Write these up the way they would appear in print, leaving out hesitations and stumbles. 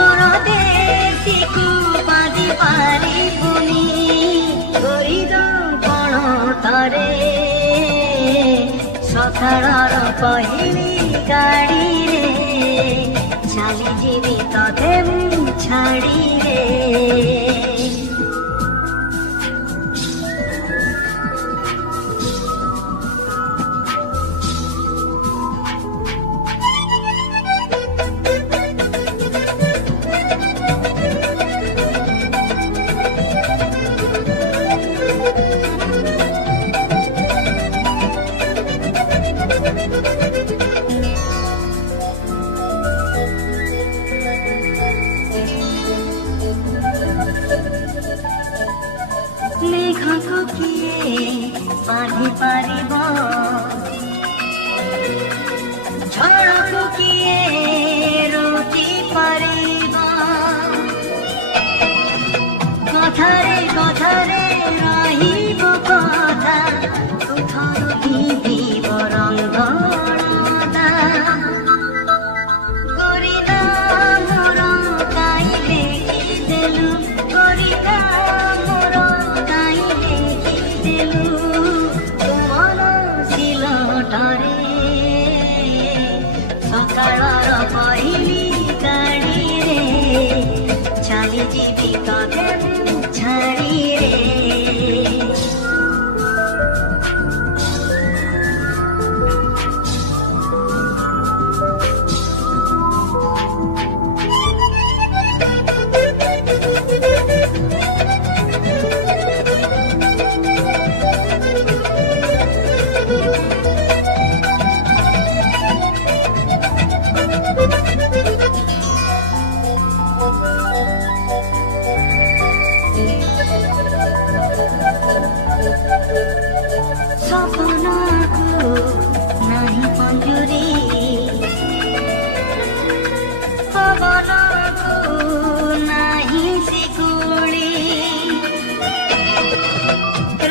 परदेशीको बाँधि पारिबुनि गरिदौ कण तरे सकाळर पहिली गाडीरे चालिजिबि तते छाडिरे मेघको किए बाँधि पारिब झडको किए रोटी पारिब कथारे कथारे रहिब कथा तुथर भिडिब रङ्गलता गरिना मोर काई लेखिदेलु गरिना सकाळर पहिली गाडीरे चालिजिबि तते छाडिरे सपनाको नाही पञ्जुरी पवनको नाही सिकुडी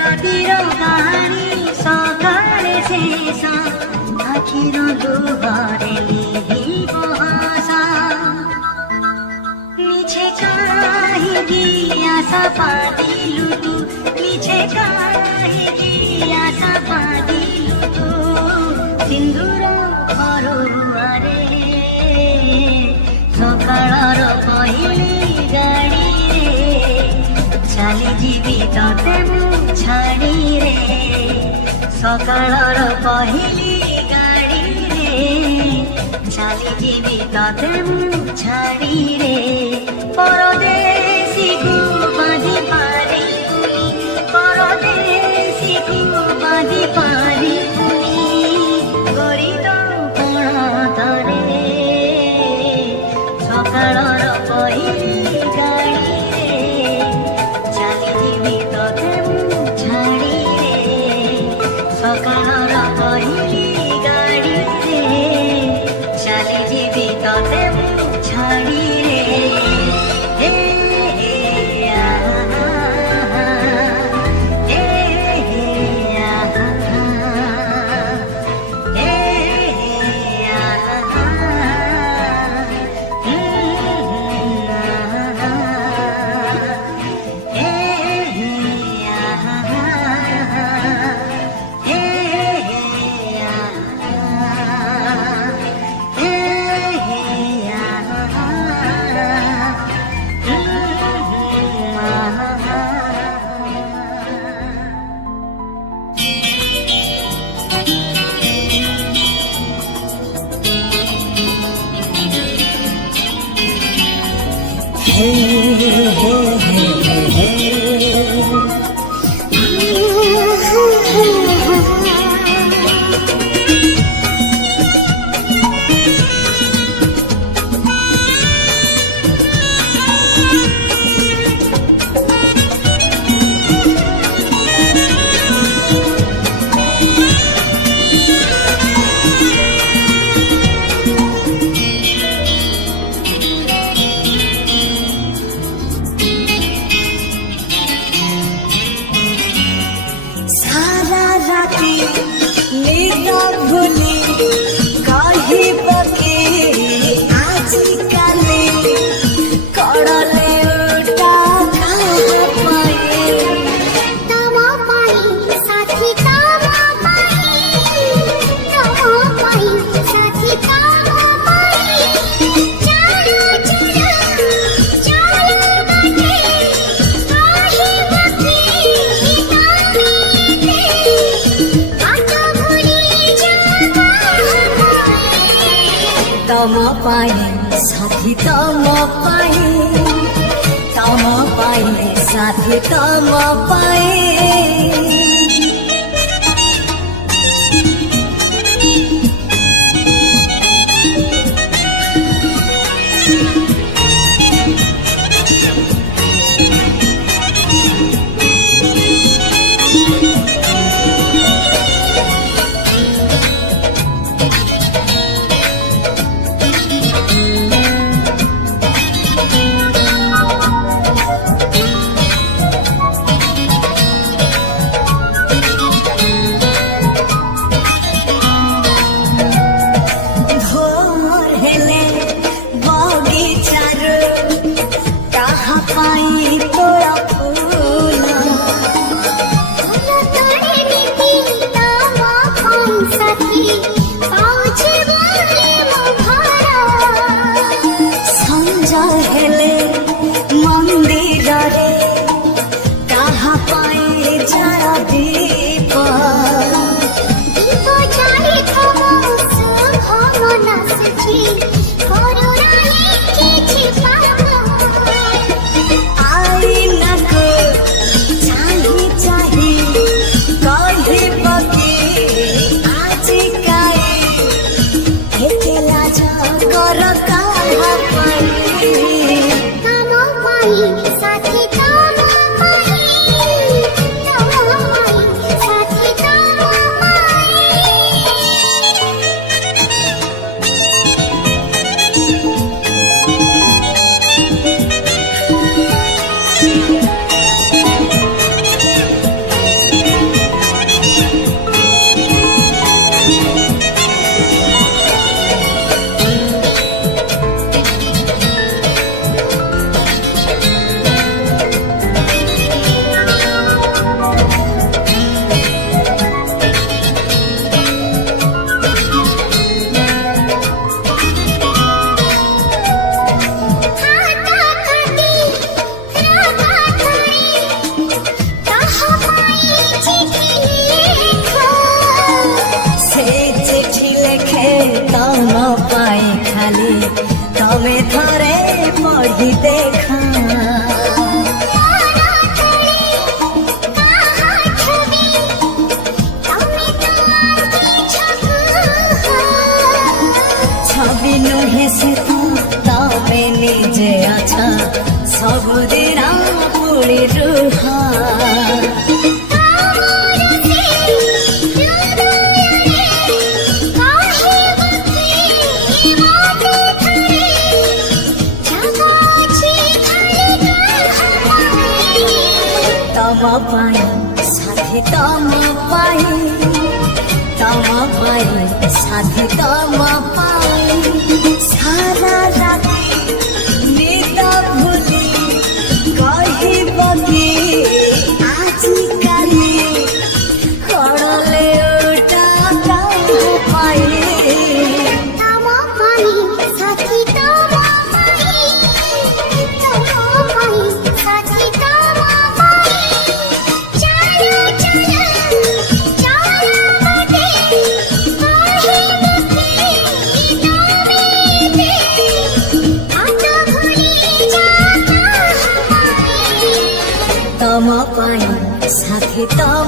रातिर गाडी सकाळे शेष आखिर लुहरे लिहिब आशा मिछे काहीँकी आशा पादिलु मिछे काहीँकी आशा पादिलु सिन्दुर फरुवारे सकाळर पहिली गाडीरे चालिजिबि तते छाडिरे सकाळर पहिली गाडीरे चालिजिबि तते छाडिरे परदेशीको बाँधि पारिबुनि परदेशीको बाँधि पारिबुनि गरिदौ कण तरे सकाळर पहिली गाडीरे चालिजिबि तते छाडिरे सकाळर पहिली गाडीरे चालिजिबि तते छाडिरे तम पाए साथी तम पाए साथी तम पाए तमे थरे पढ़ी देखा छवि नुहे से तमे निजे अच्छा सबुदिन पुड़ी रुहा तम पाए साथी तम पाए साथी तम पाए सारा राति निद भूली कहब कि आजिकाली करले उल्टा पाए तम पाए साथी तम पाए साथी तम तम पाए साथी तम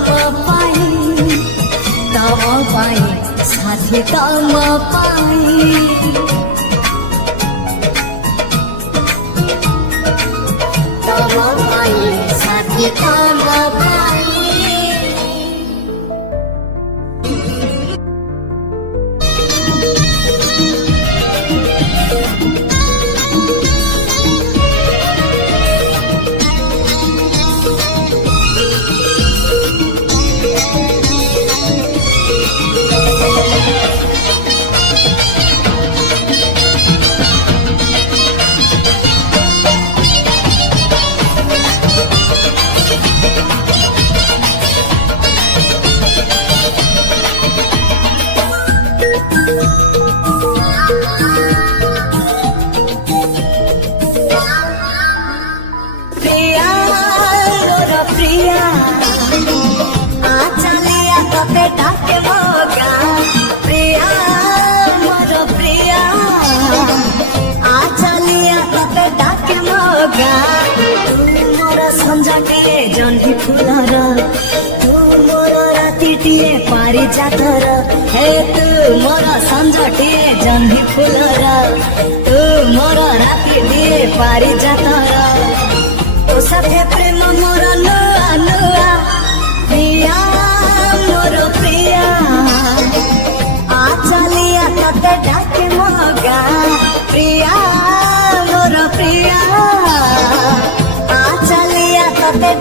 पाए साथी तम पाए तम पाए साथी तम पाए ଜହ୍ନି ଫୁଲର ତୁ ମୋର ରାତିଟିଏ ପାରିଜାତର ହେ ତୁ ମୋର ସଞ୍ଜଟିଏ ଜହ୍ନି ଫୁଲର ତୁ ମୋର ରାତିଟିଏ ପାରିଜାତର ତୋ ସାଥେ ପ୍ରେମ ମୋର ନୂଆ ନୂଆ ପ୍ରିୟା ମୋର ପ୍ରିୟା आ चलिया तते डाके मगा प्रिया मोर प्रिया आ चलिया तते